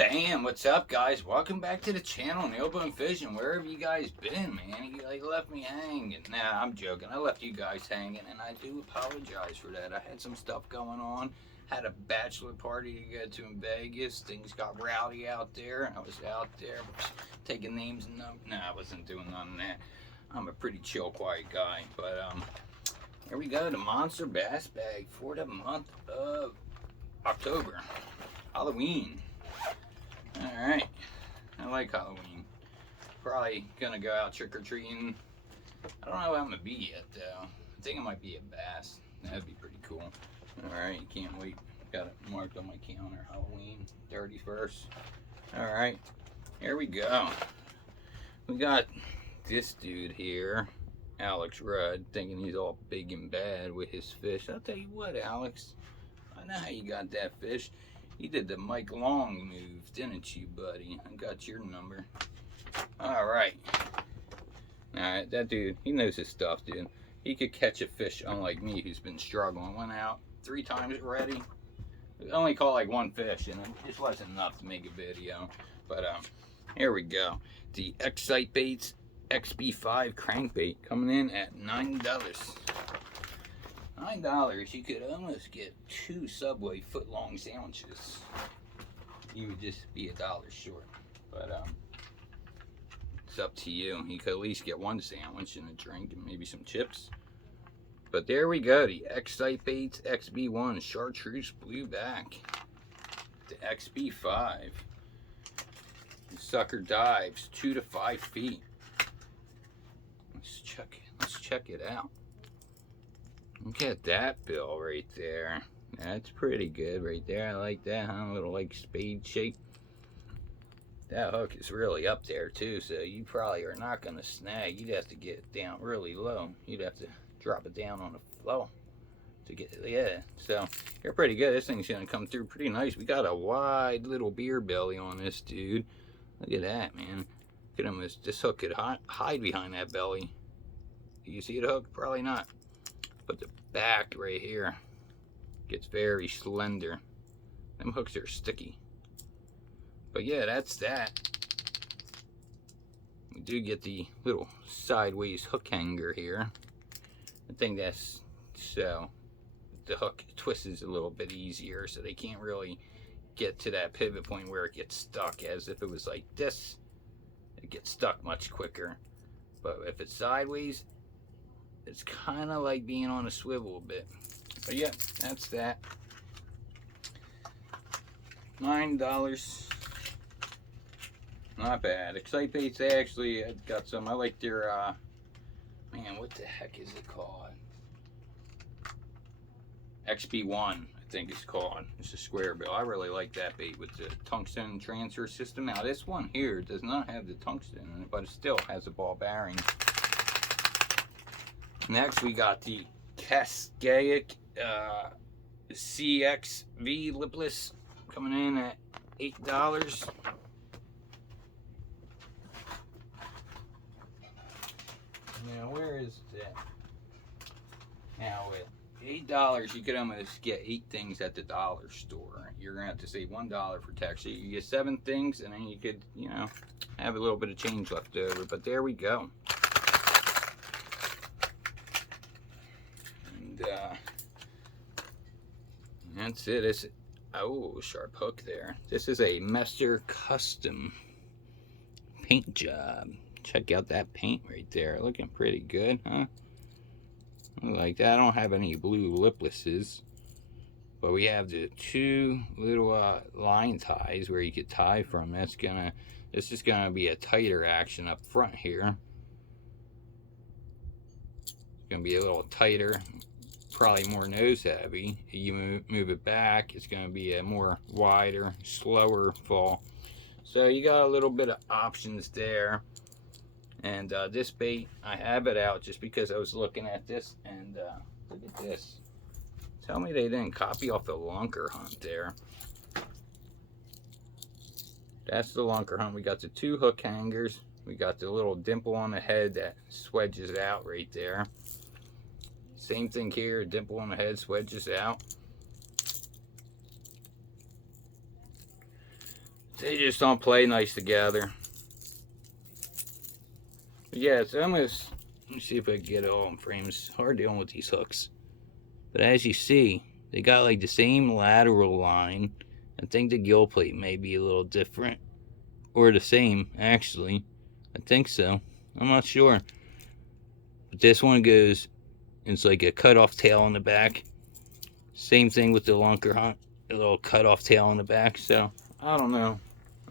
Bam! What's up, guys? Welcome back to the channel, Nailbone Fishing. Where have you guys been, man? You like left me hanging. Nah, I'm joking. I left you guys hanging, and I do apologize for that. I had some stuff going on. Had a bachelor party to go to in Vegas. Things got rowdy out there. I was out there taking names and numbers. Nah, I wasn't doing none of that. I'm a pretty chill, quiet guy. But here we go. The Monster Bass Bag for the month of October. Halloween. Alright, I like Halloween. Probably gonna go out trick-or-treating. I don't know what I'm gonna be yet, though. I think it might be a bass. That'd be pretty cool. Alright, can't wait. Got it marked on my calendar. Halloween 31st. Alright, here we go. We got this dude here, Alex Rudd, thinking he's all big and bad with his fish. I'll tell you what, Alex. I know how you got that fish. You did the Mike Long move, didn't you, buddy? I got your number. Alright. Alright, that dude, he knows his stuff, dude. He could catch a fish, unlike me, who's been struggling. Went out 3 times already. I only caught like 1 fish, and it just wasn't enough to make a video. But, here we go. The Excite Baits XB5 crankbait coming in at $9. $9, you could almost get 2 Subway foot-long sandwiches. You would just be $1 short. But it's up to you. You could at least get 1 sandwich and a drink and maybe some chips. But there we go, the Excite Baits XB1 Chartreuse Blueback. The XB5. The sucker dives 2 to 5 feet. Let's check it out. Look at that bill right there. That's pretty good right there. I like that, huh? A little like spade shape. That hook is really up there too, so you probably are not going to snag. You'd have to get it down really low. You'd have to drop it down on the flow to get it. Yeah, so you're pretty good. This thing's going to come through pretty nice. We got a wide little beer belly on this dude. Look at that, man. Look at him. This hook could hide behind that belly. Do you see the hook? Probably not. But the back right here gets very slender. Them hooks are sticky. But yeah, that's that. We do get the little sideways hook hanger here. I think that's so the hook twists a little bit easier, so they can't really get to that pivot point where it gets stuck. As if it was like this, it gets stuck much quicker. But if it's sideways, it's kind of like being on a swivel a bit. But yeah, that's that. $9. Not bad. Excite Baits, they actually got some. I like their, man, what the heck is it called? XB1, I think it's called. It's a square bill. I really like that bait with the tungsten transfer system. Now, this one here does not have the tungsten in it, but it still has a ball bearing. Next, we got the Cascaic CXV lipless coming in at $8. Now, where is that? Now, with $8, you could almost get 8 things at the dollar store. You're going to have to save $1 for tax. So you get 7 things, and then you could, you know, have a little bit of change left over. But there we go. That's it. It's, oh, sharp hook there. This is a Mester Custom paint job. Check out that paint right there. Looking pretty good, huh? I like that. I don't have any blue liplesses, but we have the 2 little line ties where you could tie from. This is gonna be a tighter action up front here. It's gonna be a little tighter. Probably more nose heavy. You move it back, it's going to be a more wider, slower fall. So you got a little bit of options there. And this bait, I have it out just because I was looking at this, and look at this. Tell me they didn't copy off the Lunker Hunt there. That's the Lunker Hunt. We got the 2 hook hangers. We got the little dimple on the head that swedges out right there. Same thing here, dimple on the head, swedges out. They just don't play nice together. But yeah, it's almost, let me see if I can get it all in frames. It's hard dealing with these hooks. But as you see, they got like the same lateral line. I think the gill plate may be a little different. Or the same, actually. I think so. I'm not sure. But this one goes, it's like a cut-off tail on the back. Same thing with the Lunker Hunt. A little cut-off tail on the back. So, I don't know.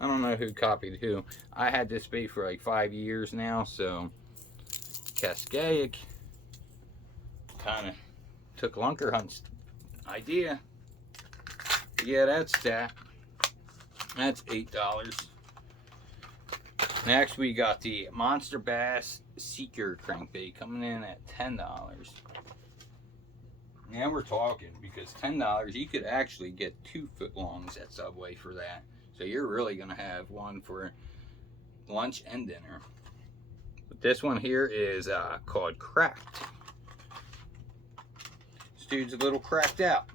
I don't know who copied who. I had this bait for like 5 years now, so Cascaic kind of took Lunker Hunt's idea. But yeah, that's that. That's $8. Next, we got the Monsterbass Seeker crankbait coming in at $10. Now we're talking, because $10 you could actually get 2 foot longs at Subway for that. So you're really gonna have one for lunch and dinner. But this one here is called Cracked. This dude's a little cracked out.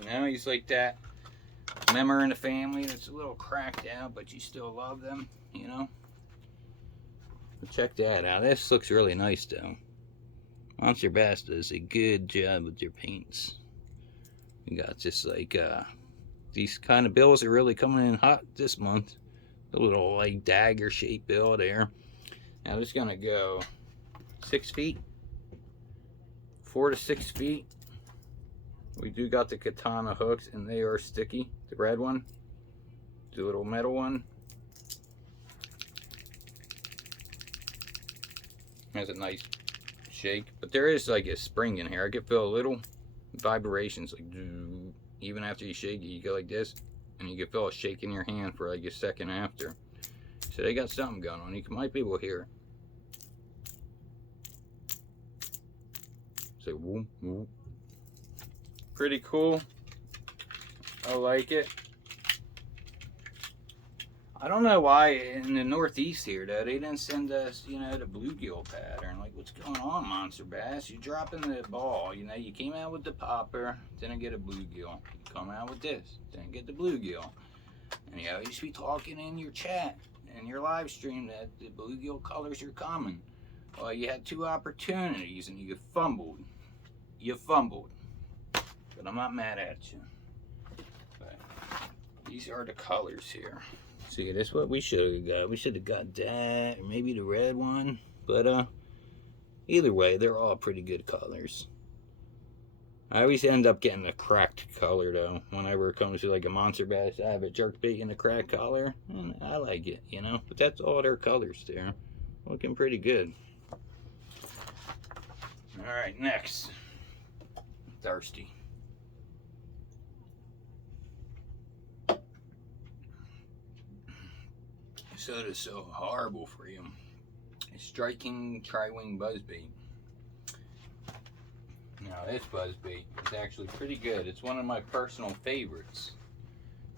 You know, he's like that member in the family that's a little cracked out, but you still love them, you know. But check that out. This looks really nice though. Monsterbass does a good job with their paints. We got just like these kind of bills are really coming in hot this month. A little like dagger shaped bill there. Now this is gonna go 6 feet, 4 to 6 feet. We do got the katana hooks, and they are sticky. The red one, the little metal one, has a nice shake. But there is like a spring in here. I can feel a little vibrations, like even after you shake it, you go like this, and you can feel a shake in your hand for like a second after. So they got something going on. You might be able to hear it. Say whoop whoop. Pretty cool. I like it. I don't know why in the Northeast here though they didn't send us, you know, the bluegill pattern. Like, what's going on, Monsterbass? You're dropping the ball. You know, you came out with the popper, didn't get a bluegill. You come out with this, didn't get the bluegill. And you know, you should be talking in your chat and your live stream that the bluegill colors are coming. Well, you had 2 opportunities and you fumbled. You fumbled. But I'm not mad at you. But these are the colors here. See, that's what we should have got. We should have got that, or maybe the red one. But either way, they're all pretty good colors. I always end up getting a cracked color though. Whenever it comes to like a Monsterbass, I have a jerkbait in a cracked color, and I like it, you know. But that's all their colors there, looking pretty good. All right, next, Thirsty. Soda's so horrible for you. A striking tri-wing buzzbait. Now this buzzbait is actually pretty good. It's one of my personal favorites.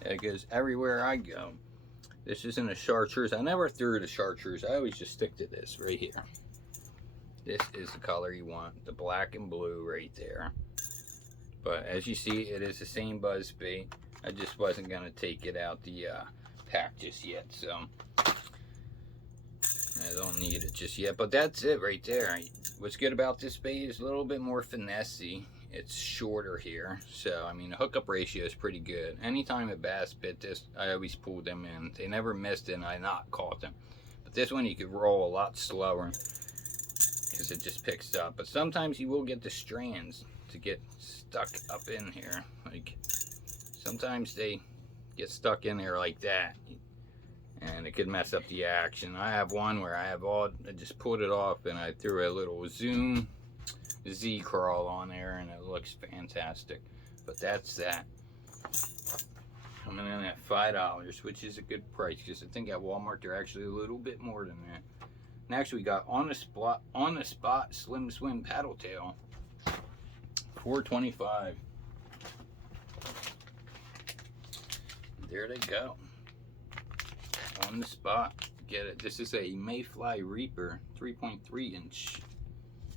It goes everywhere I go. This isn't a chartreuse. I never threw the chartreuse. I always just stick to this right here. This is the color you want. The black and blue right there. But as you see, it is the same buzzbait. I just wasn't going to take it out the pack just yet. So I don't need it just yet, but that's it right there. What's good about this bait is a little bit more finessey. It's shorter here, so I mean the hookup ratio is pretty good. Anytime a bass bit this, I always pulled them in. They never missed it and I not caught them. But this one you could roll a lot slower because it just picks up. But sometimes you will get the strands to get stuck up in here. Like sometimes they get stuck in there like that. And it could mess up the action. I have one where I just pulled it off and I threw a little Zoom Z crawl on there and it looks fantastic. But that's that. Coming in at $5, which is a good price because I think at Walmart they're actually a little bit more than that. Next we got on the spot Slim Swim paddle tail. $4.25. There they go. On the spot, get it. This is a Mayfly Reaper 3.3 inch,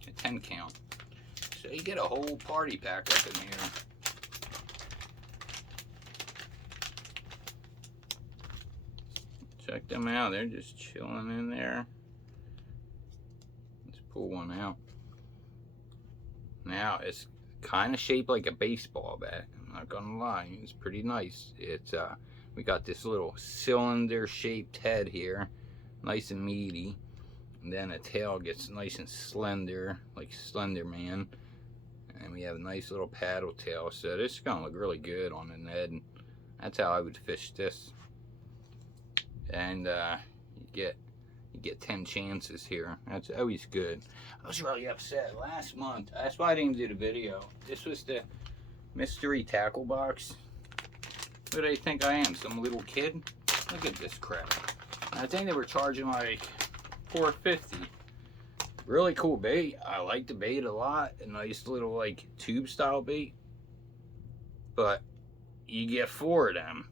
a 10 count. So you get a whole party pack up in here. Check them out. They're just chilling in there. Let's pull one out. Now, it's kind of shaped like a baseball bat. I'm not gonna lie. It's pretty nice. It's we got this little cylinder shaped head here. Nice and meaty. And then the tail gets nice and slender, like Slender Man. And we have a nice little paddle tail. So this is gonna look really good on the Ned. And that's how I would fish this. And you get 10 chances here. That's always good. I was really upset last month. That's why I didn't do the video. This was the mystery tackle box. Who do they think I am? Some little kid? Look at this crap. I think they were charging like $4.50. Really cool bait. I like the bait a lot. A nice little like tube style bait. But you get 4 of them.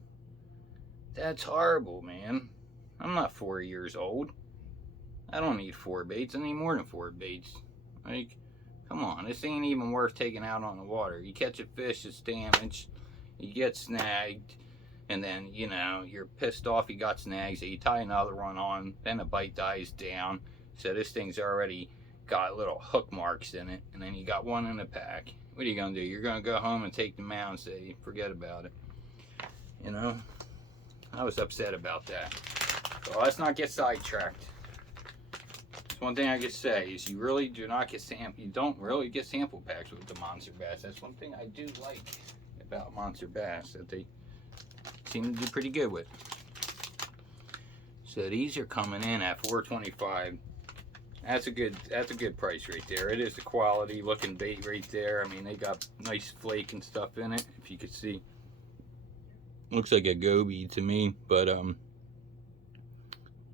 That's horrible, man. I'm not 4 years old. I don't need 4 baits. I need more than 4 baits. Like, come on. This ain't even worth taking out on the water. You catch a fish, it's damaged. You get snagged. And then, you know, you're pissed off you got snagged. So you tie another one on. Then the bite dies down. So this thing's already got little hook marks in it. And then you got one in the pack. What are you going to do? You're going to go home and take them out and say, forget about it. You know? I was upset about that. So let's not get sidetracked. That's one thing I could say is you really do not get you don't really get sample packs with the Monsterbass. That's one thing I do like about Monsterbass that they seem to do pretty good with. So these are coming in at $4.25. That's a good price right there. It is a quality looking bait right there. I mean, they got nice flake and stuff in it, if you could see. Looks like a goby to me, but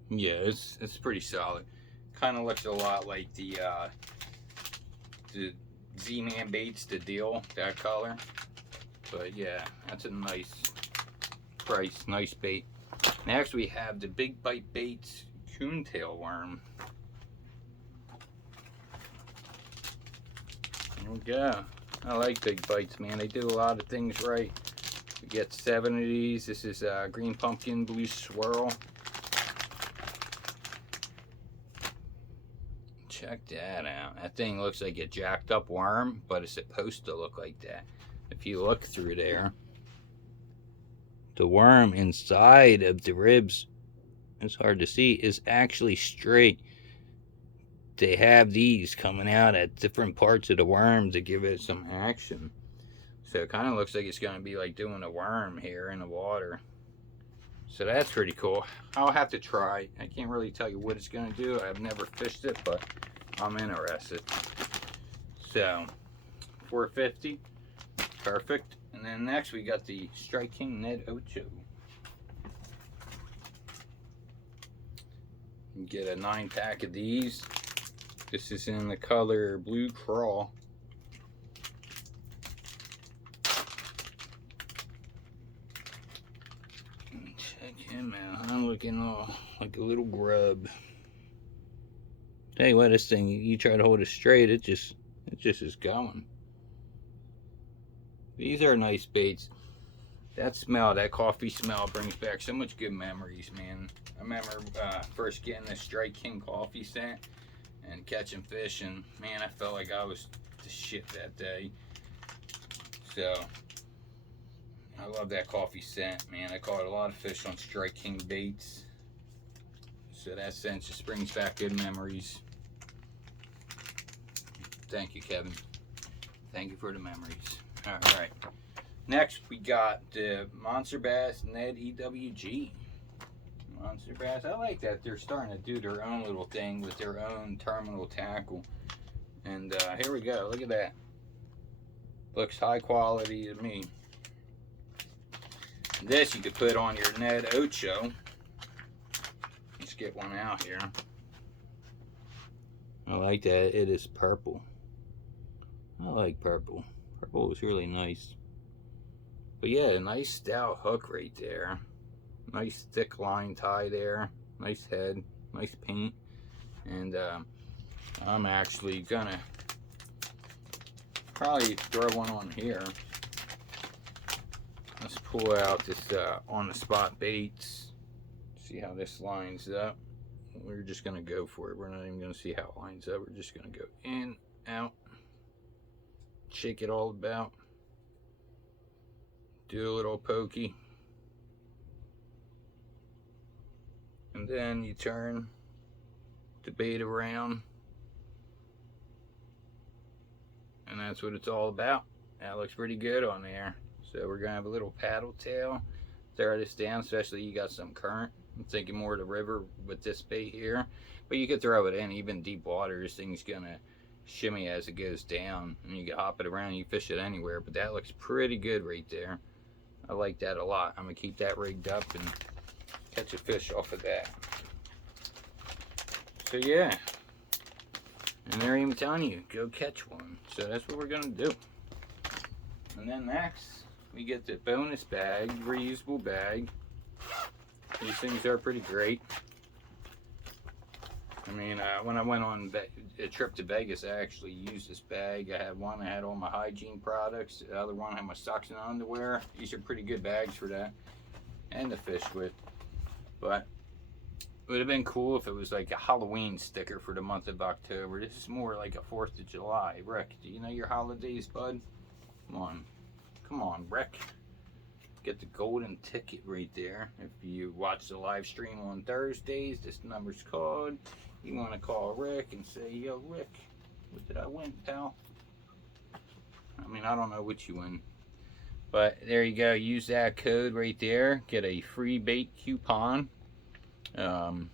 yeah, it's pretty solid. Kind of looks a lot like the Z-Man baits, the deal, that color. But yeah, that's a nice price, nice bait. Next we have the Big Bite Baits coontail worm. There we go. I like Big Bites, man. They do a lot of things right. We get 7 of these. This is green pumpkin, blue swirl. Check that out. That thing looks like a jacked up worm, but it's supposed to look like that. If you look through there, the worm inside of the ribs, it's hard to see, is actually straight. They have these coming out at different parts of the worm to give it some action. So it kind of looks like it's going to be like doing a worm here in the water. So that's pretty cool. I'll have to try. I can't really tell you what it's going to do. I've never fished it, but I'm interested. So, $4.50. Perfect. And then next we got the Strike King Ned Ocho. You get a 9-pack of these. This is in the color Blue Crawl. Check him out. I'm looking all like a little grub. Tell you what, this thing, you try to hold it straight, it just is going. These are nice baits. That smell, that coffee smell brings back so much good memories, man. I remember first getting the Strike King coffee scent and catching fish, and man, I felt like I was the shit that day. So I love that coffee scent, man. I caught a lot of fish on Strike King baits. So that scent just brings back good memories. Thank you, Kevin. Thank you for the memories. Alright. Next, we got the Monsterbass Ned EWG. Monsterbass. I like that they're starting to do their own little thing with their own terminal tackle. And here we go. Look at that. Looks high quality to me. This you could put on your Ned Ocho. Let's get one out here. I like that. It is purple. I like purple. Purple is really nice. But yeah, a nice stout hook right there. Nice thick line tie there. Nice head. Nice paint. And I'm actually gonna probably throw one on here. Let's pull out this on the spot baits. See how this lines up. We're just gonna go for it. We're not even gonna see how it lines up. We're just gonna go in, out, shake it all about, do a little pokey, and then you turn the bait around, and that's what it's all about. That looks pretty good on there. So we're gonna have a little paddle tail. Throw this down, especially you got some current. I'm thinking more of the river with this bait here, but you could throw it in even deep water. This thing's gonna shimmy as it goes down, and you can hop it around. You fish it anywhere, but that looks pretty good right there. I like that a lot. I'm gonna keep that rigged up and catch a fish off of that. So yeah, and they're even telling you go catch one. So that's what we're gonna do. And then next, we get the bonus bag, reusable bag. These things are pretty great. I mean, when I went on a trip to Vegas, I actually used this bag. I had one that had all my hygiene products. The other one had my socks and underwear. These are pretty good bags for that. And to fish with. But it would have been cool if it was like a Halloween sticker for the month of October. This is more like a 4th of July. Rick, do you know your holidays, bud? Come on. Come on, Rick. Get the golden ticket right there. If you watch the live stream on Thursdays, this number's called. You want to call Rick and say, yo, Rick, what did I win, pal? I mean, I don't know what you win. But there you go. Use that code right there. Get a free bait coupon. You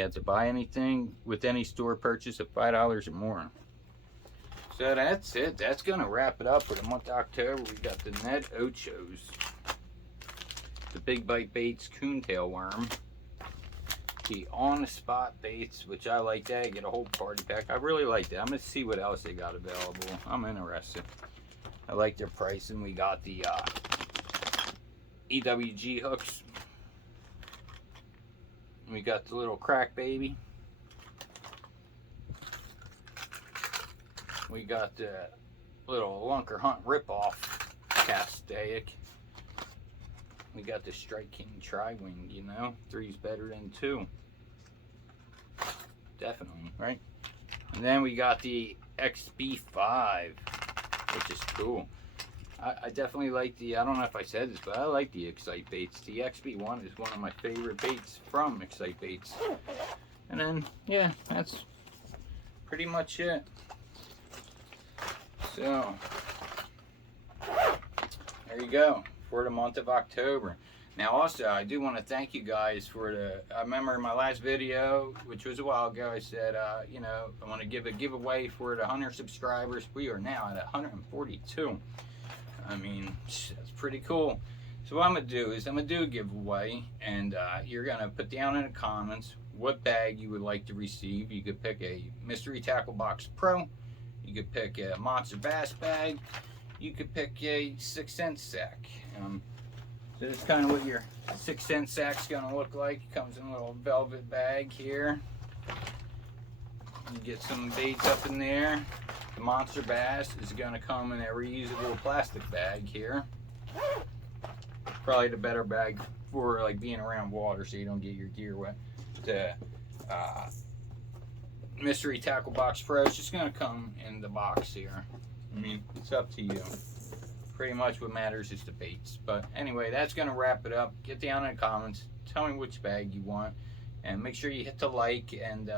have to buy anything with any store purchase of $5 or more. So that's it. That's going to wrap it up for the month of October. We got the Ned Ochos, the Big Bite Baits Coontail Worm, the On the Spot Baits, which I like that. I get a whole party pack. I really like that. I'm going to see what else they got available. I'm interested. I like their pricing. We got the EWG hooks. We got the little Crack Baby. We got the little Lunker Hunt ripoff Castaic. We got the Strike King Tri-Wing, you know. 3's better than 2. Definitely, right? And then we got the XB5, which is cool. I definitely like the, I don't know if I said this, but I like the Excite baits. The XB1 is one of my favorite baits from Excite Baits. And then, yeah, that's pretty much it. So, there you go for the month of October. Now also, I do want to thank you guys for the, I remember in my last video, which was a while ago, I said, you know, I want to give a giveaway for the 100 subscribers. We are now at 142. I mean, that's pretty cool. So what I'm going to do is I'm going to do a giveaway, and you're going to put down in the comments what bag you would like to receive. You could pick a Mystery Tackle Box Pro. You could pick a Monsterbass bag. You could pick a 6 cent sack. So that's kind of what your 6 cent sack's going to look like. It comes in a little velvet bag here. You get some baits up in there. The Monsterbass is going to come in a reusable plastic bag here. Probably the better bag for like being around water so you don't get your gear wet. The Mystery Tackle Box Pro is just going to come in the box here. I mean, it's up to you. Pretty much what matters is the baits. But anyway, that's going to wrap it up. Get down in the comments. Tell me which bag you want. And make sure you hit the like. And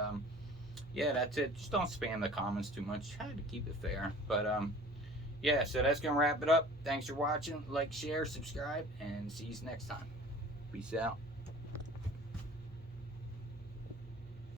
yeah, that's it. Just don't spam the comments too much. Try to keep it fair. But yeah, so that's going to wrap it up. Thanks for watching. Like, share, subscribe, and see you next time. Peace out.